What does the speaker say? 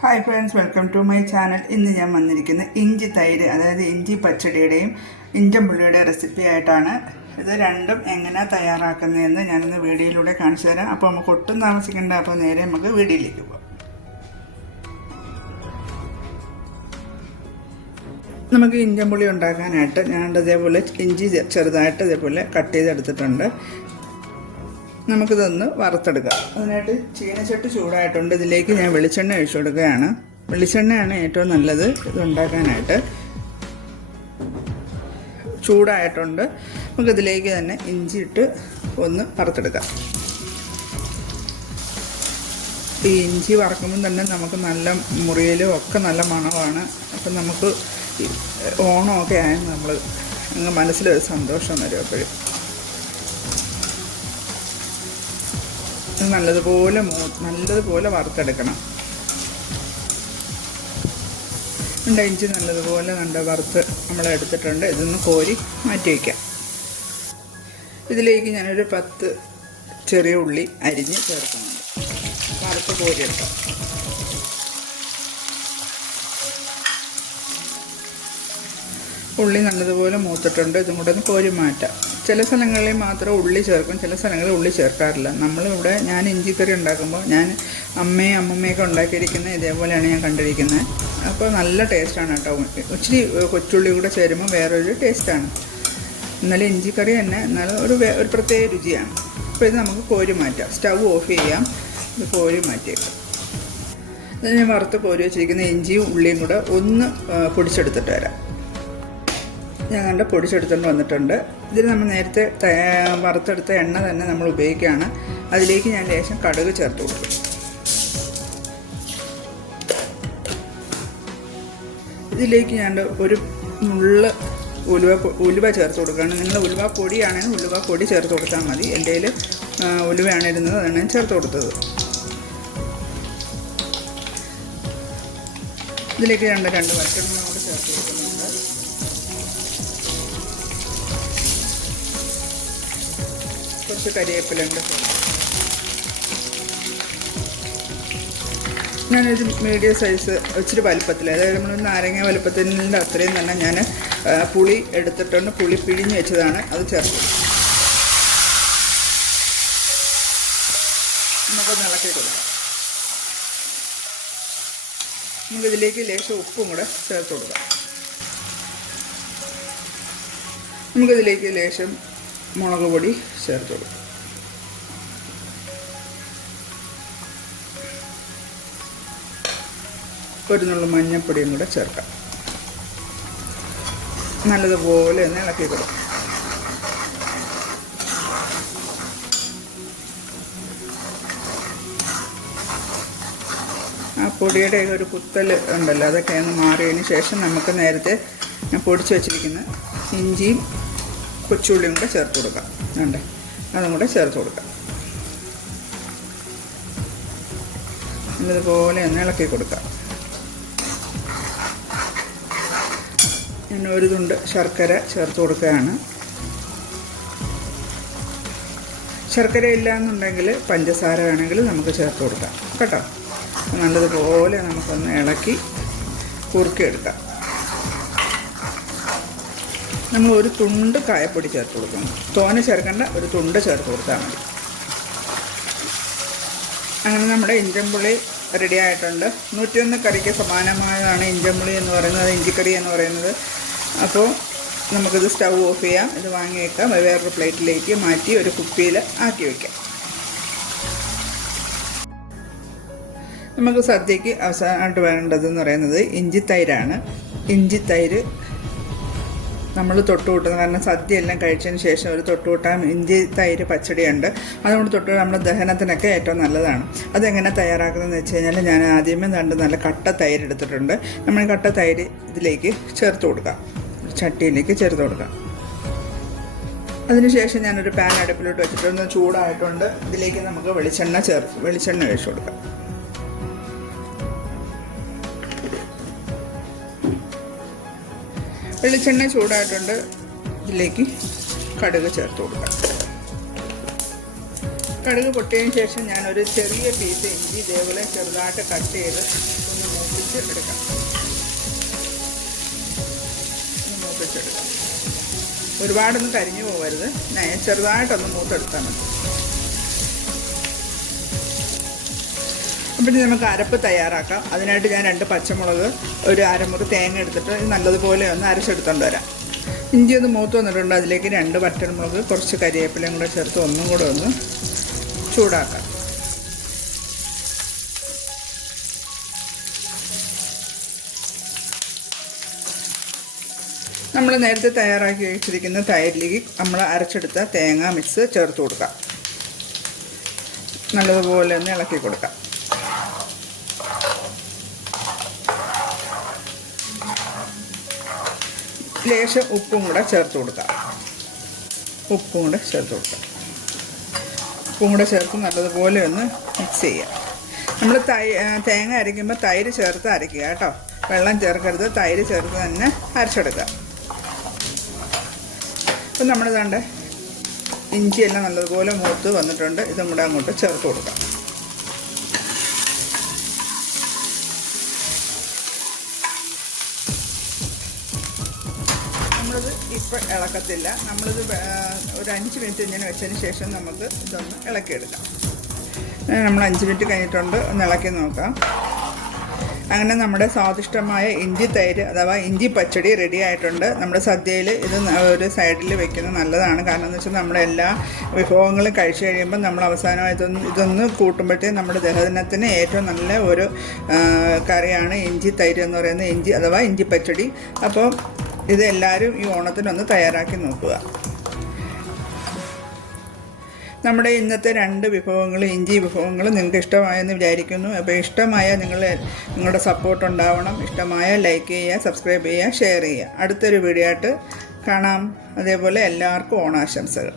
Hi friends welcome to my channel ഇന്ന് ഞാൻ വന്നിരിക്കുന്ന ഇഞ്ചി തൈര് അതായത് ഇഞ്ചി പച്ചടിയുടെയും ഇഞ്ചമ്പുള്ളിയുടെ റെസിപ്പി ആയിട്ടാണ് ഇത് രണ്ടും എങ്ങനെ തയ്യാറാക്കുന്നതെന്ന് ഞാനിന്ന് വീഡിയോയിലൂടെ കാണിച്ചു തരാം. അപ്പോൾ നമുക്ക് ഒട്ടും താമസിക്കേണ്ട. അപ്പോൾ നേരെ നമുക്ക് വീഡിയോയിലേക്ക് പോകാം നമുക്ക് ഇഞ്ചമ്പുളി ഉണ്ടാക്കാനായിട്ട് ഞാൻ ഇതേപോലെ ഇഞ്ചി ചെറുതായിട്ട് ഇതേപോലെ കട്ട് ചെയ്തെടുത്തിട്ടുണ്ട്. നമുക്കിതൊന്ന് വറുത്തെടുക്കാം. അതിനായിട്ട് ചീനച്ചട്ടി ചൂടായിട്ടുണ്ട്. ഇതിലേക്ക് ഞാൻ വെളിച്ചെണ്ണ ഒഴിച്ചു കൊടുക്കുകയാണ്. വെളിച്ചെണ്ണയാണ് ഏറ്റവും നല്ലത് ഇത് ഉണ്ടാക്കാനായിട്ട് ചൂടായിട്ടുണ്ട്. നമുക്കിതിലേക്ക് തന്നെ ഇഞ്ചി ഇട്ട് ഒന്ന് വറുത്തെടുക്കാം. ഈ ഇഞ്ചി വറക്കുമ്പോൾ തന്നെ നമുക്ക് നല്ല മുറിയിലും ഒക്കെ നല്ല മണമാണ്. അപ്പം നമുക്ക് ഓണമൊക്കെ ആയാൽ നമ്മൾ അങ്ങ് മനസ്സിലൊരു സന്തോഷം വരും എപ്പോഴും നല്ലതുപോലെ നല്ലതുപോലെ വറുത്തെടുക്കണം. രണ്ട് ഇഞ്ചി നല്ലതുപോലെ നല്ല വറുത്ത് നമ്മൾ എടുത്തിട്ടുണ്ട്. ഇതൊന്ന് കോരി മാറ്റി വയ്ക്കാം ഇതിലേക്ക് ഞാനൊരു പത്ത് ചെറിയ ഉള്ളി അരിഞ്ഞ് ചേർക്കുന്നുണ്ട്. വറുത്ത് കോരി എടുക്കാം. ഉള്ളി നല്ലതുപോലെ മൂത്തിട്ടുണ്ട്. ഇതും കൂടെ ഒന്ന് കോരി മാറ്റാം. ചില സ്ഥലങ്ങളിൽ മാത്രം ഉള്ളി ചേർക്കും ചില സ്ഥലങ്ങളിൽ ഉള്ളി ചേർക്കാറില്ല. നമ്മളിവിടെ ഞാൻ ഇഞ്ചിക്കറി ഉണ്ടാക്കുമ്പോൾ ഞാൻ അമ്മയും അമ്മമ്മയൊക്കെ ഉണ്ടാക്കിയിരിക്കുന്നത് ഇതേപോലെയാണ് ഞാൻ കണ്ടിരിക്കുന്നത്. അപ്പോൾ നല്ല ടേസ്റ്റാണ് കേട്ടോ. ഇച്ചിരി കൊച്ചുള്ളി കൂടെ ചേരുമ്പോൾ വേറൊരു ടേസ്റ്റാണ്. എന്നാലും ഇഞ്ചിക്കറി തന്നെ എന്നാലും ഒരു ഒരു പ്രത്യേക രുചിയാണ്. അപ്പോൾ ഇത് നമുക്ക് കോരി മാറ്റാം. സ്റ്റവ് ഓഫ് ചെയ്യാം. ഇത് കോരി മാറ്റിയേക്കാം. ഞാൻ വറുത്ത് കോരി വെച്ചിരിക്കുന്ന ഇഞ്ചിയും ഉള്ളിയും കൂടെ ഒന്ന് പൊടിച്ചെടുത്തിട്ട് വരാം. കണ്ട് പൊടിച്ചെടുത്തുകൊണ്ട് വന്നിട്ടുണ്ട്. ഇതിൽ നമ്മൾ നേരത്തെ വറുത്തെടുത്ത എണ്ണ തന്നെ നമ്മൾ ഉപയോഗിക്കുകയാണ്. അതിലേക്ക് ഞാൻ ലേശം കടുക് ചേർത്ത് കൊടുക്കും. ഇതിലേക്ക് ഞാൻ ഒരു മുള്ള ഉലുവ ഉലുവ ചേർത്ത് കൊടുക്കുകയാണ്. നിങ്ങൾ ഉലുവ പൊടിയാണെങ്കിൽ ഉലുവ പൊടി ചേർത്ത് കൊടുത്താൽ മതി. എന്റെ കയ്യിൽ ഉലുവയാണ് ഇരുന്നത് അതാണ് ഞാൻ ചേർത്ത് കൊടുത്തത്. ഇതിലേക്ക് രണ്ട് രണ്ട് വറ്റ കൂടി ചേർത്ത് കൊടുക്കുന്നുണ്ട്. കുറച്ച് കരിവേപ്പിലുണ്ട് ഞാനൊരു മീഡിയം സൈസ് ഇച്ചിരി വലുപ്പത്തിൽ അതായത് നമ്മൾ നാരങ്ങ വലുപ്പത്തിന്റെ അത്രയും തന്നെ ഞാൻ പുളി എടുത്തിട്ടുണ്ട്. പുളി പിഴിഞ്ഞ് വെച്ചതാണ് അത് ചേർത്ത് നമുക്ക് ഇളക്കി കൊടുക്കാം. നമുക്കിതിലേക്ക് ലേശം ഉപ്പും കൂടെ ചേർത്ത് കൊടുക്കാം. നമുക്കിതിലേക്ക് ലേശം മുളക് പൊടി ചേർത്ത് കൊടുക്കും. ഒരു നുള്ളു മഞ്ഞൾപ്പൊടിയും കൂടെ ചേർക്കാം. നല്ലതുപോലെ ഒന്ന് ഇളക്കി കൊടുക്കാം. ആ പൊടിയുടെ ഒരു കുത്തൽ ഉണ്ടല്ലോ അതൊക്കെ ഒന്ന് മാറിയതിന് ശേഷം നമുക്ക് നേരത്തെ പൊടിച്ച് വെച്ചിരിക്കുന്ന ഇഞ്ചിയും കൊച്ചുള്ളിയും കൂടെ ചേർത്ത് കൊടുക്കാം. ഉണ്ട് അതും കൂടെ ചേർത്ത് കൊടുക്കാം. ഇതുപോലെ ഒന്ന് ഇളക്കി കൊടുക്കാം. ഞാൻ ഒരു തുണ്ട് ശർക്കര ചേർത്ത് കൊടുക്കുകയാണ്. ശർക്കര ഇല്ല എന്നുണ്ടെങ്കിൽ പഞ്ചസാര വേണമെങ്കിൽ നമുക്ക് ചേർത്ത് കൊടുക്കാം. കേട്ടോ? നല്ലതുപോലെ നമുക്കൊന്ന് ഇളക്കി കുറുക്കിയെടുക്കാം. നമ്മൾ ഒരു തുണ്ട് കായപ്പൊടി ചേർത്ത് കൊടുക്കണം. തോന ചേർക്കേണ്ട ഒരു തുണ്ട് ചേർത്ത് കൊടുത്താൽ മതി. അങ്ങനെ നമ്മുടെ ഇഞ്ചമ്പുളി റെഡി ആയിട്ടുണ്ട്. നൂറ്റിയൊന്ന് കറിക്ക് സമാനമായതാണ് ഇഞ്ചമ്പുളി എന്ന് പറയുന്നത് ഇഞ്ചിക്കറി എന്ന് പറയുന്നത്. അപ്പോൾ നമുക്കിത് സ്റ്റൗ ഓഫ് ചെയ്യാം. ഇത് വാങ്ങി വെക്കാം വേറൊരു പ്ലേറ്റിലേക്ക് മാറ്റി ഒരു കുപ്പിയിൽ ആക്കി വയ്ക്കാം നമുക്ക് സദ്യക്ക് അവസാനമായിട്ട് വേണ്ടതെന്ന് പറയുന്നത് ഇഞ്ചിത്തൈരാണ്. ഇഞ്ചിത്തൈര് നമ്മൾ തൊട്ടുകൂട്ടുന്നത്. കാരണം സദ്യ എല്ലാം കഴിച്ചതിന് ശേഷം ഒരു തൊട്ടുകൂട്ടാൻ ഇഞ്ചി തൈര് പച്ചടിയുണ്ട്. അതുകൊണ്ട് തൊട്ട് നമ്മുടെ ദഹനത്തിനൊക്കെ ഏറ്റവും നല്ലതാണ്. അതെങ്ങനെ തയ്യാറാക്കുന്നതെന്ന് വെച്ച് കഴിഞ്ഞാൽ ഞാൻ ആദ്യമേ കണ്ട് നല്ല കട്ട തൈര് എടുത്തിട്ടുണ്ട്. നമ്മൾ കട്ട തൈര് ഇതിലേക്ക് ചേർത്ത് കൊടുക്കാം. ചട്ടിയിലേക്ക് ചേർത്ത് കൊടുക്കാം. അതിനുശേഷം ഞാനൊരു പാൻ അടുപ്പിലോട്ട് വെച്ചിട്ട് ഒന്ന് ചൂടായിട്ടുണ്ട്. ഇതിലേക്ക് നമുക്ക് വെളിച്ചെണ്ണ ചേർത്ത് വെളിച്ചെണ്ണ ഒഴിച്ചു കൊടുക്കാം. വെളിച്ചെണ്ണ ചൂടായിട്ടുണ്ട്. ഇതിലേക്ക് കടുക് ചേർത്ത് കൊടുക്കാം. കടുക് പൊട്ടിയതിന് ശേഷം ഞാനൊരു ചെറിയ പീസ് ഇഞ്ചി ഇതേപോലെ ചെറുതായിട്ട് കട്ട് ചെയ്ത് ഒന്ന് മൂപ്പിച്ച് എടുക്കാം. മൂപ്പിച്ചെടുക്കാം ഒരുപാടൊന്നും കരിഞ്ഞു പോകരുത് ഞാൻ ചെറുതായിട്ടൊന്ന് മൂത്തെടുത്താൽ മതി. ഇനി നമുക്ക് അരപ്പ് തയ്യാറാക്കാം. അതിനായിട്ട് ഞാൻ രണ്ട് പച്ചമുളക് ഒരു അരമുറി തേങ്ങ എടുത്തിട്ട് നല്ലതുപോലെ ഒന്ന് അരച്ചെടുത്തോണ്ട് വരാം. ഇഞ്ചി ഒന്ന് മൂത്ത് വന്നിട്ടുണ്ട്. അതിലേക്ക് രണ്ട് പച്ചമുളക് കുറച്ച് കരിവേപ്പിലയും കൂടെ ചേർത്ത് ഒന്നും കൂടെ ഒന്ന് ചൂടാക്കാം. നമ്മൾ നേരത്തെ തയ്യാറാക്കി വെച്ചിരിക്കുന്ന തൈരിലേക്ക് നമ്മൾ അരച്ചെടുത്ത തേങ്ങ മിക്സ് ചേർത്ത് കൊടുക്കാം. നല്ലതുപോലെ ഒന്ന് ഇളക്കി കൊടുക്കാം. ലേശം ഉപ്പും കൂടെ ചേർത്ത് കൊടുക്കാം. ഉപ്പും കൂടെ ചേർത്ത് കൊടുക്കാം. ഉപ്പും കൂടെ ചേർത്ത് നല്ലതുപോലെ ഒന്ന് മിക്സ് ചെയ്യാം. നമ്മൾ തൈ തേങ്ങ അരയ്ക്കുമ്പോൾ തൈര് ചേർത്ത് അരയ്ക്കുക കേട്ടോ. വെള്ളം ചേർക്കരുത്. തൈര് ചേർത്ത് തന്നെ അരച്ചെടുക്കുക. ഇപ്പം നമ്മൾ കണ്ട് ഇഞ്ചിയെല്ലാം നല്ലതുപോലെ മൂത്ത് വന്നിട്ടുണ്ട്. ഇതും കൂടെ അങ്ങോട്ട് ചേർത്ത് കൊടുക്കാം. ഇപ്പം ഇളക്കത്തില്ല. നമ്മളിത് ഒരു അഞ്ച് മിനിറ്റ് ഇങ്ങനെ വെച്ചതിന് ശേഷം നമുക്ക് ഇതൊന്ന് ഇളക്കിയെടുക്കാം. നമ്മൾ അഞ്ച് മിനിറ്റ് കഴിഞ്ഞിട്ടുണ്ട്. ഒന്ന് ഇളക്കി നോക്കാം. അങ്ങനെ നമ്മുടെ സ്വാദിഷ്ടമായ ഇഞ്ചി തൈര് അഥവാ ഇഞ്ചി പച്ചടി റെഡി ആയിട്ടുണ്ട്. നമ്മുടെ സദ്യയിൽ ഇത് ഒരു സൈഡിൽ വെക്കുന്നത് നല്ലതാണ്. കാരണം എന്ന് വെച്ചാൽ നമ്മുടെ എല്ലാ വിഭവങ്ങളും കഴിച്ചു കഴിയുമ്പോൾ നമ്മൾ അവസാനം ഇതൊന്ന് ഇതൊന്ന് കൂട്ടുമ്പോഴത്തേക്കും നമ്മുടെ ദഹനത്തിന് ഏറ്റവും നല്ല ഒരു കറിയാണ് ഇഞ്ചി തൈര് എന്ന് പറയുന്നത്. ഇഞ്ചി അഥവാ ഇഞ്ചി പച്ചടി. അപ്പോൾ ഇത് എല്ലാവരും ഈ ഓണത്തിനൊന്ന് തയ്യാറാക്കി നോക്കുക. നമ്മുടെ ഇന്നത്തെ രണ്ട് വിഭവങ്ങൾ ഇഞ്ചി വിഭവങ്ങൾ നിങ്ങൾക്ക് ഇഷ്ടമായെന്ന് വിചാരിക്കുന്നു. അപ്പോൾ ഇഷ്ടമായ നിങ്ങൾ നിങ്ങളുടെ സപ്പോർട്ട് ഉണ്ടാവണം. ഇഷ്ടമായ ലൈക്ക് ചെയ്യുക സബ്സ്ക്രൈബ് ചെയ്യുക ഷെയർ ചെയ്യുക. അടുത്തൊരു വീഡിയോ ആയിട്ട് കാണാം. അതേപോലെ എല്ലാവർക്കും ഓണാശംസകൾ.